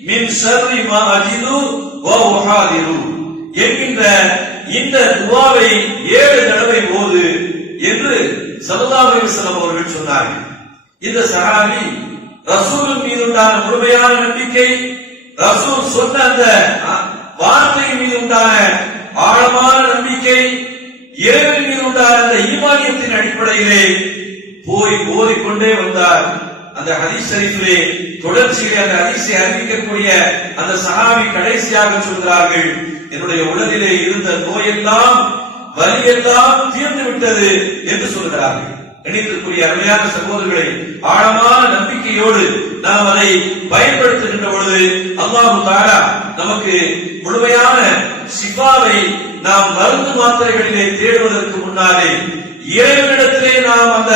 மின் ஷர்ரி மா அஜிது வ உஹாதிரு என்கின்ற இந்த துஆவை 7 தடவை ஓது என்று ஸல்லல்லாஹு அலைஹி வஸல்லம் அவர்கள் சொன்னார்கள். இந்த சஹாபி ரசூலின் மீது உண்டான முழுமையான நம்பிக்கை, ரசூல் சொன்ன அந்த வார்த்தையின் மீது உண்டான ஆழமான நம்பிக்கை, இறைவன் மீது உண்டான அந்த ஈமானியத்தின் அடிப்படையிலே போய் ஓதிக்கொண்டே வந்தார். அந்த ஹதீஸ் ஷரீஃபிலே தொடர்ச்சியிலே அந்த ஹதீஸை அறிவிக்கக்கூடிய அந்த சஹாபி கடைசியாக சொல்கிறார்கள், என்னுடைய உடலிலே இருந்த நோயெல்லாம் வலியெல்லாம் தீர்ந்து விட்டது என்று சொல்கிறார்கள். கணித்திற்குரிய அருமையான சகோதரர்களை, ஆழமான நம்பிக்கையோடு நாம் அதை பயன்படுத்துகின்ற பொழுது அல்லாஹ் தஆலா நமக்கு முழுமையான ஷிஃபாவை நாம் மருந்து மாத்திரைகளிலே தேடுவதற்கு முன்னாலே இறைவனிடத்திலே நாம் அந்த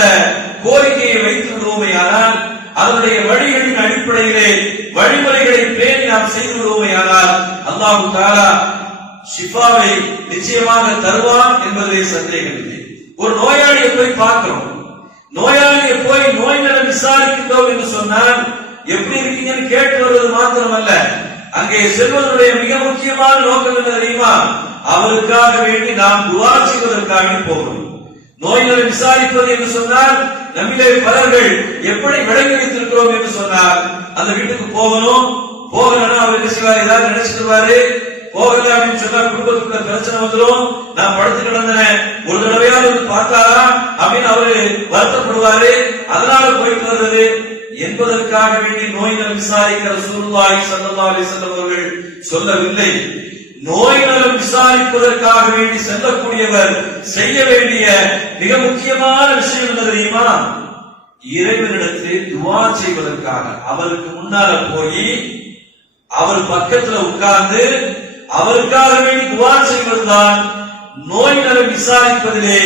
கோரிக்கையை வைத்து விடுவோமேயானால், அதனுடைய வழிகளின் அடிப்படையிலே வழிமுறைகளை பேணி நாம் செய்து விடுவோமேயானால் அல்லாஹ் தஆலா ஷிஃபாவை நிச்சயமாக தருவான் என்பதிலே சந்தேகமில்லை. ஒரு நோயாளியை போய் பார்க்கிறோம், நோயாளியை போய் நோய் நலம் விசாரிக்கின்றோம் என்று சொன்னால் எப்படி இருக்கீங்கன்னு கேட்டு வருவது மாத்திரமல்ல, அங்கே செல்வதனுடைய மிக முக்கியமான நோக்கம் என்ன தெரியுமா? அவருக்காக வேண்டி நாம் துஆ செய்வதற்காக போகிறோம். நோய் நலம் விசாரிப்பது என்று சொன்னால் நம்மிலே பலர்கள் எப்படி விளங்கி வைத்திருக்கிறோம் என்று சொன்னால், அந்த வீட்டுக்கு போகணும், போகலன்னா அவர் என்ன செய்வார், ஏதாவது நினைச்சிருவாரு, போகல அப்படின்னு சொன்னா குடும்பத்துக்குள்ள பிரச்சனை வந்துடும், நான் படுத்து கிடந்தேன் ஒரு தடவையாவது பார்த்தாரா அப்படின்னு அவரு வருத்தப்படுவாரு, அதனால போயிட்டு வருவது என்பதற்காக வேண்டி நோய் நலம் விசாரிக்கிற ரசூலுல்லாஹி ஸல்லல்லாஹு அலைஹி வஸல்லம் அவர்கள் சொல்லவில்லை. நோய் நலம் விசாரிப்பதற்காக வேண்டி செல்லக்கூடியவர் செய்ய வேண்டிய மிக முக்கியமான விஷயம் என்ன தெரியுமா? இறைவனிடத்தில் துஆ செய்வதற்காக அவருக்கு முன்னால போய் அவர் பக்கத்துல உட்கார்ந்து அவருக்காக வேண்டி துஆ செய்வதுதான் நோய் நலம் விசாரிப்பதிலே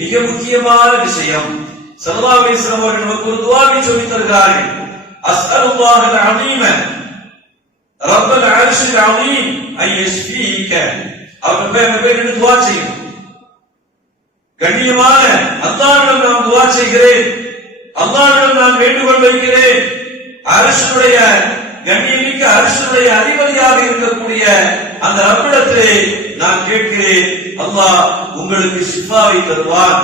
மிக முக்கியமான விஷயம். ஸல்லல்லாஹு அலைஹி வஸல்லம் அவர்கள் நமக்கு ஒரு துஆவை சொல்லித் தருகிறார்கள். அஸ்அலுல்லாஹல் அஸீம ரப்பல் அர்ஷில் அஸீம் அன் யஷ்ஃபீக. அவர் பேரில் துஆ செய்யணும். கண்ணியமான அல்லாஹ்விடம் நான் துஆ செய்கிறேன், அல்லாஹ்விடம் நான் வேண்டுகோள் வைக்கிறேன், அர்ஷுடைய கண்ணியமிக்க அர்ஷுடைய அதிபதியாக இருக்கக்கூடிய அந்த ரப்பிடத்திலே நான் கேட்கிறேன், அல்லாஹ் உங்களுக்கு ஷிஃபாவை தருவான்,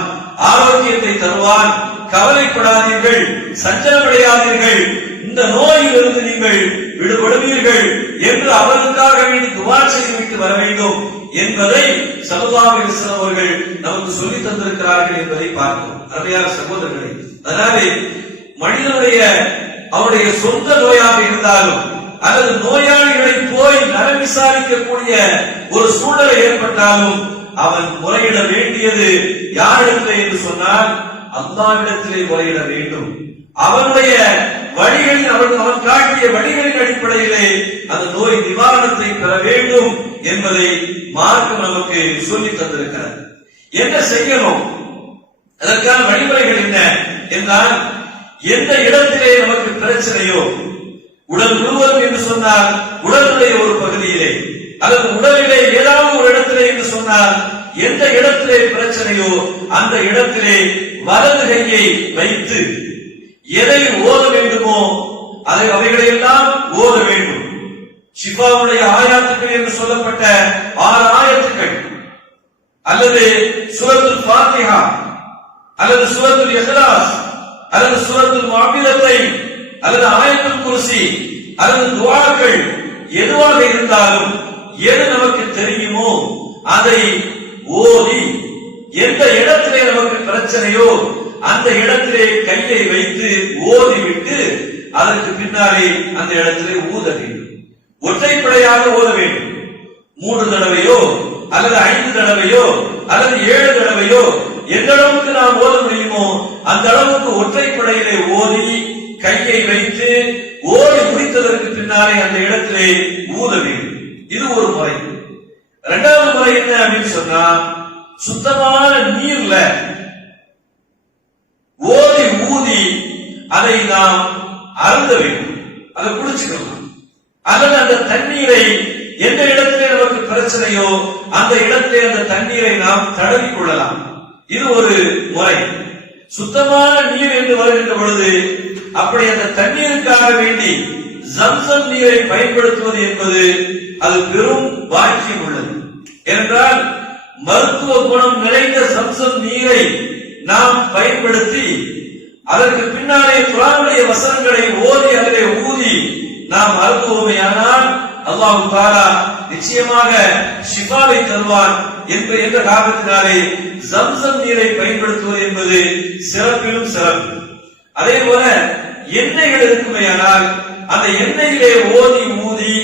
ஆரோக்கியத்தை தருவான், கவலைப்படாதீர்கள், சஞ்சலமடையாதீர்கள், இந்த நோயிலிருந்து நீங்கள் விடுபடுவீர்கள் என்று அவருக்காக வேண்டி துஆ செய்துவிட்டு வர வேண்டும் என்பதை ஸல்லல்லாஹு அலைஹி வஸல்லம் அவர்கள் நமக்கு சொல்லி தந்திருக்கிறார்கள் என்பதை பார்க்கிறோம். அருமையான சகோதரர்களே, அதனாலே மனிதனுடைய அவருடைய சொந்த நோயாக இருந்தாலும் அல்லது நோயாளிகளை போய் நலம் விசாரிக்கக்கூடிய ஒரு சூழ்நிலை ஏற்பட்டாலும் அவன் முறையிட வேண்டியது யாரிடத்திலே என்று சொன்னால் அல்லாஹ்விடத்திலே முறையிட வேண்டும். அவனுடைய வழிகளில் அவன் காட்டிய வழிகளின் அடிப்படையிலே அந்த நோய் நிவாரணத்தை பெற வேண்டும் என்பதை மார்க்கம் நமக்கு சொல்லி தந்திருக்கிறது. என்ன செய்யணும், அதற்கான வழிமுறைகள் என்ன என்றால், எந்த இடத்திலே நமக்கு பிரச்சனையோ, உடல் முழுவதும் என்று சொன்னால் உடலுடைய ஒரு பகுதியிலே அல்லது உடலிலே ஏதாவது ஒரு இடத்திலே என்று சொன்னால் எந்த இடத்திலே பிரச்சனையோ அந்த இடத்திலே வலது கையை வைத்து எதை ஓத வேண்டுமோ அவைகளை எல்லாம் ஓத வேண்டும். ஷிஃபாவுடைய ஆயாத்துக்கள் என்று சொல்லப்பட்ட 6 ஆயத்துக்கள் அல்லது சூரத்துல் ஃபாத்திஹா அல்லது சூரத்துல் இக்லாஸ் அல்லது சூரத்துல் முஅவ்விதத்தைன் அல்லது ஆயத்துல் குர்சி அல்லது துஆக்கள் எதுவாக இருந்தாலும் எது நமக்கு தெரியுமோ அதை ஓதி எந்த இடத்திலே நமக்கு பிரச்சனையோ அந்த இடத்திலே கையை வைத்து ஓதிவிட்டு அதற்கு பின்னாலே அந்த இடத்திலே ஊத வேண்டும். ஒற்றைப்படையாக ஓத வேண்டும். 3 தடவையோ அல்லது 5 தடவையோ அல்லது 7 தடவையோ எந்த அளவுக்கு நாம் ஓத முடியுமோ அந்த அளவுக்கு ஒற்றைப்படையிலே ஓதி கையை வைத்து ஓடி முடித்ததற்கு பின்னாலே அந்த இடத்திலே ஊத வேண்டும். இது ஒரு முறை. இரண்டாவது முறை என்ன அப்படின்னு சொன்னா, சுத்தமான நீர்ல ஓதி ஊதி அதை நாம் அருந்த வேண்டும். அதை குடிச்சுக்கலாம். அல்லது அந்த தண்ணீரை எந்த இடத்திலே நமக்கு பிரச்சனையோ அந்த இடத்திலே அந்த தண்ணீரை நாம் தடவி கொள்ளலாம். இது ஒரு முறை. சுத்தமான நீர் என்று வருகின்ற பொழுது அப்படி அந்த தண்ணீருக்காக வேண்டி ஜம்சம் நீரை பயன்படுத்துவது என்பது அது பெரும் பாக்கியம் உள்ளது. ஏனென்றால் மருத்துவ குணம் நிறைந்த ஜம்சம் நீரை நாம் பயன்படுத்தி அதற்கு பின்னாலே குர்ஆனுடைய வசனங்களை ஓதி அதிலே ஊதி நாம் அருந்துவோமேயானால் அல்லாஹ் தஆலா நிச்சயமாக ஷிஃபாவை தருவான் என்ற காரணத்தினாலே ஜம்சம் நீரை பயன்படுத்துவது என்பது சிறப்பிலும் சிறப்பு. அதே போல எண்ணெய்கள் இருக்குமேயானால் அந்த எண்ணெயிலே ஓதி ஊதி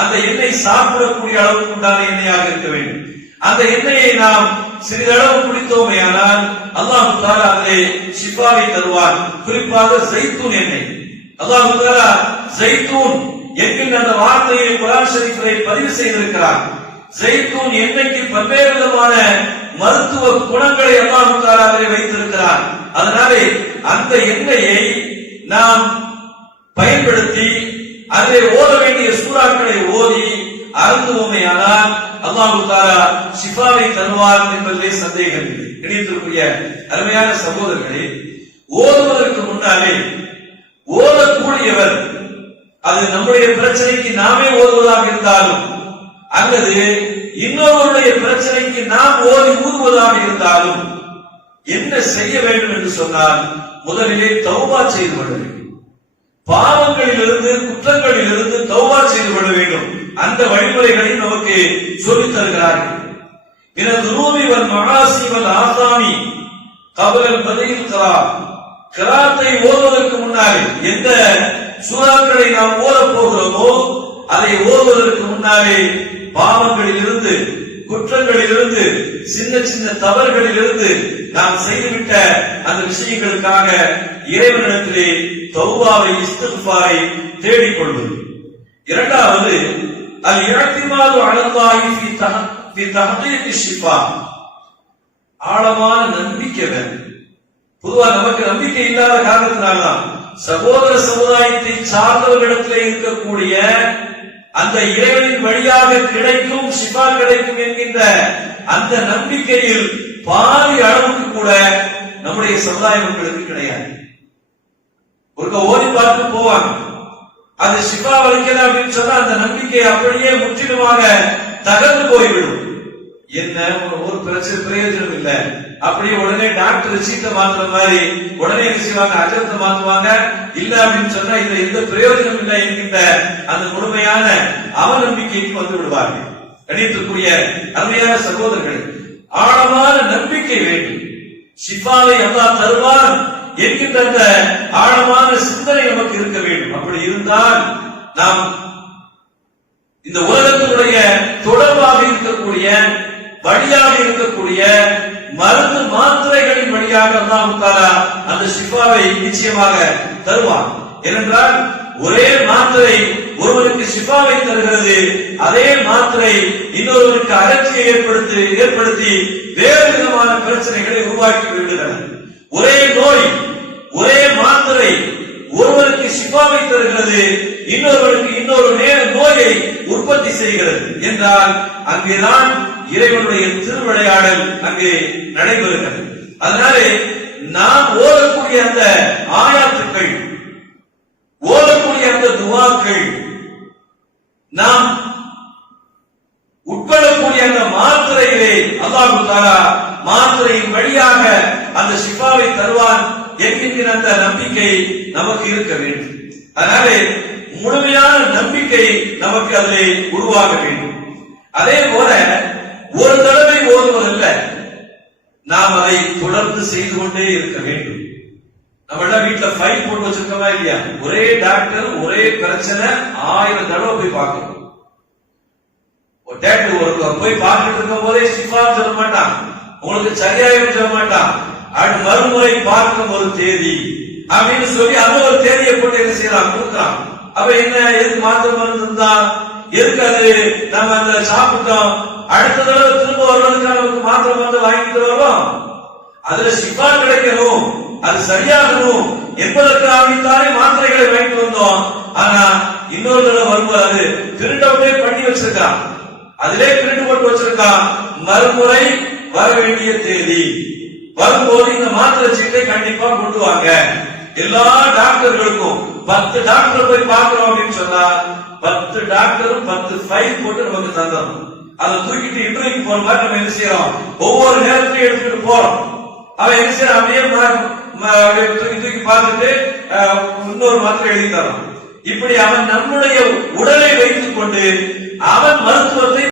அந்த எண்ணெய் சாப்பிடக்கூடிய அளவுக்கு உண்டான எண்ணெயாக இருக்க வேண்டும். அந்த எண்ணெயை நாம் சிறிதளவு குடித்தோமேயானால் அல்லாஹ் தஆலா அதிலே ஷிஃபாவை தருவான். குறிப்பாக ஜைத்தூன் எண்ணெய். அல்லாஹ் தஆலா ஜைத்தூன் என்கின்ற அந்த வார்த்தையை குர்ஆன் ஷரீஃபிலே பதிவு செய்திருக்கிறார். ஜைத்தூன் எண்ணெய்க்கு பல்வேறு விதமான மருத்துவ குணங்களை அல்லாஹ் தஆலா அதிலே வைத்திருக்கிறார். அதனாலே அந்த எண்ணெயை நாம் பயன்படுத்தி அதிலே ஓத வேண்டிய சூறாக்களை ஓதி அருந்துவோமேயானால் அல்லாஹ் தஆலா ஷிஃபாவை தருவார் என்பதிலே சந்தேகம் இல்லை. இணைந்திருக்கிற அருமையான சகோதரர்களே, ஓதுவதற்கு முன்னாலே ஓதக்கூடியவர் அது நம்முடைய பிரச்சனைக்கு நாமே ஓதுவதாக இருந்தாலும் அல்லது இன்னொருவருடைய பிரச்சனைக்கு நாம் ஓதி ஊதுவதாக இருந்தாலும் என்ன செய்ய வேண்டும் என்று சொன்னால், முதலிலே தௌபா செய்து கொள்ள வேண்டும். பாவங்களிலிருந்து குற்றங்களிலிருந்து தௌபா செய்து கொள்ள வேண்டும். அந்த வழிமுறைகளை நமக்கு சொல்லித் தருகிறார்கள். மினதுனூபி வல் மஆசி வல் ஆசாமி கப்ல பதீல் கிராத்தை ஓதுவதற்கு முன்னாலே எந்த சூறாக்களை நாம் ஓதப் போகிறோமோ அதை ஓதுவதற்கு முன்னாலே பாவங்களிலிருந்து குற்றங்களிலிருந்து சின்ன சின்ன தவறுகளிலிருந்து நாம் செய்துவிட்ட அந்த விஷயங்களுக்காக இறைவனிடத்திலே தௌபாவை இஸ்திக்ஃபாரை தேடிக் கொள்வது. இரண்டாவது அல் இஅ்திமாது அலல்லாஹி ஃபீ தஹ்கீகி ஷிஃபா, ஆழமான நம்பிக்கை வேண்டும். பொதுவா நமக்கு நம்பிக்கை இல்லாத காரணத்தினால்தான் சகோதர சமுதாயத்தை சார்ந்தவர்களிடத்திலே இருக்கக்கூடிய அந்த இறைவனின் வழியாக கிடைக்கும் ஷிஃபா கிடைக்கும் என்கின்ற அந்த நம்பிக்கையில் பாதி அளவுக்கு கூட நம்முடைய சமுதாய மக்களுக்கு கிடையாது. ஒரு ஓடி பார்த்து போவாங்க, அது ஷிஃபா வலிக்கல அப்படின்னு சொன்னா அந்த நம்பிக்கை அப்படியே முற்றிலுமாக தகர்ந்து போய்விடும். என்ன ஒரு பிரயோஜனம் இல்லை, அப்படியே உடனே டாக்டர் சீட்டை மாத்துற மாதிரி உடனே என்ன செய்வாங்க, அஜத்தை மாத்துவாங்க. இல்ல அப்படின்னு சொன்னா இதுல எந்த பிரயோஜனம் இல்லை என்கின்ற அந்த முழுமையான அவநம்பிக்கைக்கு வந்து விடுவார்கள். கணித்துக்குரிய அருமையான சகோதரர்கள், ஆழமான நம்பிக்கை வேண்டும். ஷிஃபாவை அல்லாஹ் தருவான் என்கின்ற அந்த ஆழமான சிந்தனை நமக்கு இருக்க வேண்டும். அப்படி இருந்தால் நாம் இந்த உலகத்தினுடைய தொடர்பாக இருக்கக்கூடிய வழியாக இருக்கக்கூடிய மருந்து மாத்திரைகளின் வழியாக அல்லாஹ் தஆலா அந்த ஷிஃபாவை நிச்சயமாக தருவான். ஏனென்றால் ஒரே மாத்திரை ஒருவருக்கு ஷிஃபாவை தருகிறது, அதே மாத்திரை இன்னொருவருக்கு அலட்சியை ஏற்படுத்தி வேறு விதமான பிரச்சனைகளை உருவாக்கி விடுகிறது. ஒரே நோய் ஒரே மாத்திரை ஒருவருக்கு ஷிஃபாவை தருகிறது, இன்னொருவருக்கு இன்னொரு நோயை உற்பத்தி செய்கிறது என்றால் அங்கேதான் இறைவனுடைய திருவிளையாடல் அங்கே நடைபெறுகிறது. அதனாலே நாம் ஓதக்கூடிய அந்த ஆயாத்துக்கள், ஓதக்கூடிய அந்த துஆக்கள், நாம் உட்கொள்ளக்கூடிய அந்த மாத்திரையிலே அல்லாஹ் தஆலா மாத்திரையின் வழியாக அந்த ஷிஃபாவை தருவான் என்கின்ற அந்த நம்பிக்கை நமக்கு இருக்க வேண்டும். அதனாலே முழுமையான நம்பிக்கை நமக்கு அதிலே உருவாக வேண்டும். அதே போல ஒரு தடவை ஓதுவதல்ல, நாம் அதை தொடர்ந்து செய்து கொண்டே இருக்க வேண்டும். நம்ம எல்லாம் வீட்டுல ஃபைல் போட்டு வச்சிருக்கோமா இல்லையா? ஒரே டாக்டர் ஒரே பிரச்சனை 1000 தடவை போய் பார்க்கணும். டாக்டர் போய் பார்த்துட்டு இருக்கும் போதே சிஃபான்னு சொல்ல மாட்டான், உங்களுக்கு சரியாயும் சொல்ல மாட்டான். அடுத்த மறுமுறை பார்க்கும் ஒரு தேதி அப்படின்னு சொல்லி அந்த ஒரு தேதியை போட்டு என்ன செய்யலாம், கொடுக்குறான். அப்ப என்ன, எதுக்கு மாத்திரை மருந்து இருந்தா, எதுக்கு அது நம்ம அந்த சாப்பிட்டோம், அடுத்த தடவை திரும்ப வருவதற்காக நமக்கு மாத்திரை மருந்து வாங்கிட்டு வரோம். அதுல சிஃபா கிடைக்கணும், அது சரியாகணும் என்பதற்காகத்தானே மாத்திரைகளை வாங்கிட்டு வந்தோம். ஆனா இன்னொரு தடவை வரும்போது அது பிரிண்ட் அவுட்டே பண்ணி வச்சிருக்கான், அதிலே பிரிண்ட் போட்டு வச்சிருக்கான். மறுமுறை வர வேண்டிய தேதி வரும்போது இந்த மாத்திரை சீட்டை கண்டிப்பா கொண்டு வாங்க. எல்லா டாக்டர்களுக்கும் 10 டாக்டர் போய் பார்க்கிறோம் அப்படின்னு சொன்னா 10 டாக்டரும் 10 ஃபைல் போட்டு நமக்கு தந்துடும். அதை தூக்கிட்டு இன்டர்வியூக்கு போற மாதிரி நம்ம என்ன செய்யறோம், ஒவ்வொரு நேரத்தையும் எடுத்துட்டு போறோம். அவன் என்ன செய்யறான், அப்படியே தூக்கி பார்த்துட்டு இன்னொரு மாத்திரை எழுதி தரோம். இப்படி அவன் நம்முடைய உடலை வைத்துக் கொண்டு அவன் மருத்துவத்தை